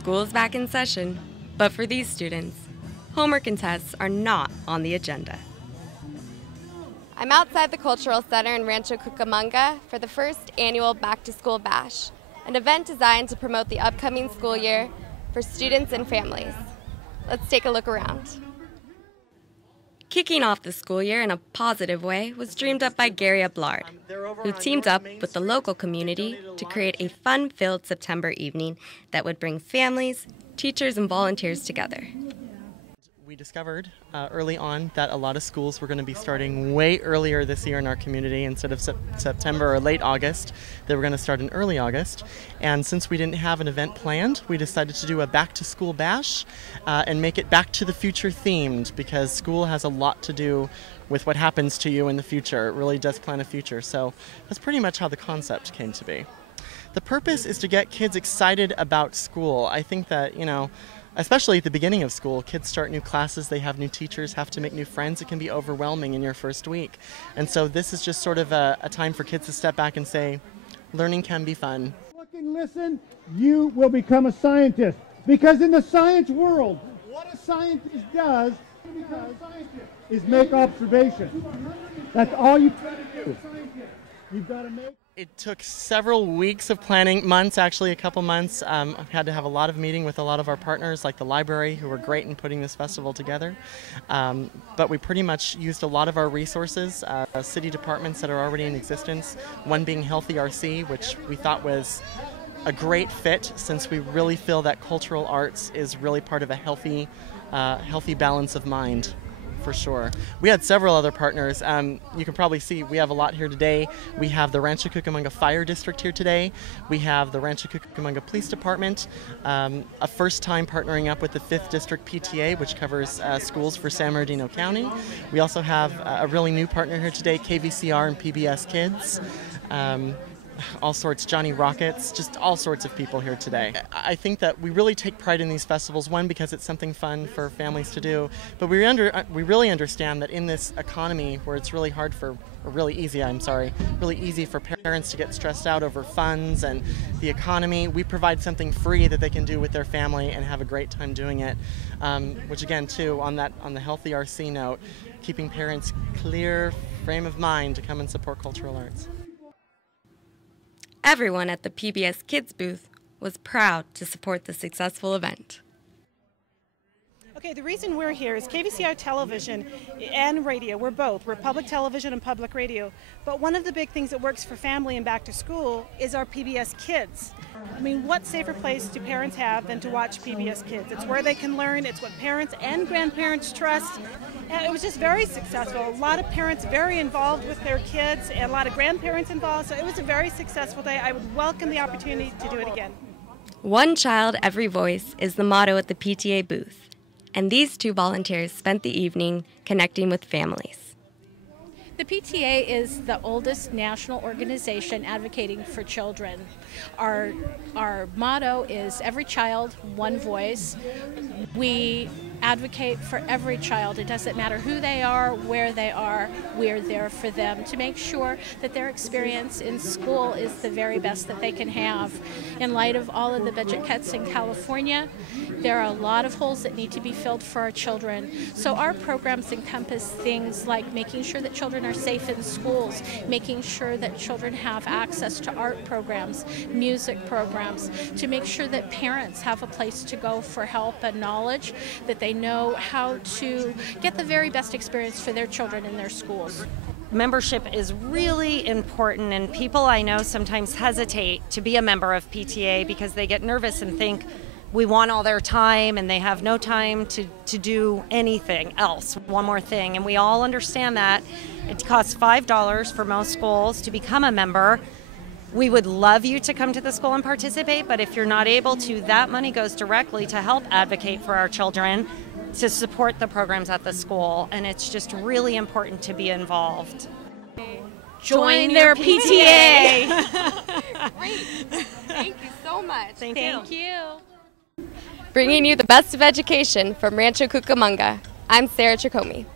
School is back in session, but for these students, homework and tests are not on the agenda. I'm outside the Cultural Center in Rancho Cucamonga for the first annual Back to School Bash, an event designed to promote the upcoming school year for students and families. Let's take a look around. Kicking off the school year in a positive way was dreamed up by Gary Ablard, who teamed up with the local community to create a fun-filled September evening that would bring families, teachers, and volunteers together. We discovered early on that a lot of schools were going to be starting way earlier this year in our community. Instead of September or late August, they were going to start in early August. And since we didn't have an event planned, we decided to do a back to school bash and make it Back to the Future themed, because school has a lot to do with what happens to you in the future. It really does plan a future. So that's pretty much how the concept came to be. The purpose is to get kids excited about school. I think that, especially at the beginning of school, kids start new classes, they have new teachers, have to make new friends. It can be overwhelming in your first week. And so this is just sort of a time for kids to step back and say, learning can be fun. Look and listen, you will become a scientist. Because in the science world, what a scientist does is make observations. That's all you've got to do. You've got to make... It took several weeks of planning, months actually, a couple months. I've had to have a lot of meeting with a lot of our partners like the library, who were great in putting this festival together. But we pretty much used a lot of our resources, city departments that are already in existence, one being Healthy RC, which we thought was a great fit, since we really feel that cultural arts is really part of a healthy balance of mind. For sure. We had several other partners. You can probably see we have a lot here today. We have the Rancho Cucamonga Fire District here today. We have the Rancho Cucamonga Police Department, a first time partnering up with the 5th District PTA, which covers schools for San Bernardino County. We also have a really new partner here today, KVCR and PBS Kids. All sorts, Johnny Rockets, just all sorts of people here today. I think that we really take pride in these festivals, one, because it's something fun for families to do, but we really understand that in this economy where it's really hard for, or really easy for parents to get stressed out over funds and the economy, we provide something free that they can do with their family and have a great time doing it. Which again, too, on the Healthy RC note, keeping parents clear frame of mind to come and support cultural arts. Everyone at the PBS Kids booth was proud to support the successful event. Okay, the reason we're here is KVCR television and radio. We're both. We're public television and public radio. But one of the big things that works for family and back to school is our PBS Kids. I mean, what safer place do parents have than to watch PBS Kids? It's where they can learn. It's what parents and grandparents trust. And it was just very successful. A lot of parents very involved with their kids and a lot of grandparents involved. So it was a very successful day. I would welcome the opportunity to do it again. One child, every voice is the motto at the PTA booth. And these two volunteers spent the evening connecting with families. The PTA is the oldest national organization advocating for children. Our motto is every child, one voice. We advocate for every child. It doesn't matter who they are, where they are, we're there for them to make sure that their experience in school is the very best that they can have. In light of all of the budget cuts in California, there are a lot of holes that need to be filled for our children. So our programs encompass things like making sure that children are safe in schools, making sure that children have access to art programs, music programs, to make sure that parents have a place to go for help and knowledge, that they know how to get the very best experience for their children in their schools. Membership is really important, and people I know sometimes hesitate to be a member of PTA because they get nervous and think we want all their time and they have no time to do anything else, one more thing. And we all understand that. It costs $5 for most schools to become a member. We would love you to come to the school and participate, but if you're not able to, that money goes directly to help advocate for our children, to support the programs at the school, and it's just really important to be involved. Join their PTA. Great. Thank you so much. Thank you. Bringing you the best of education from Rancho Cucamonga, I'm Sarah Tricomi.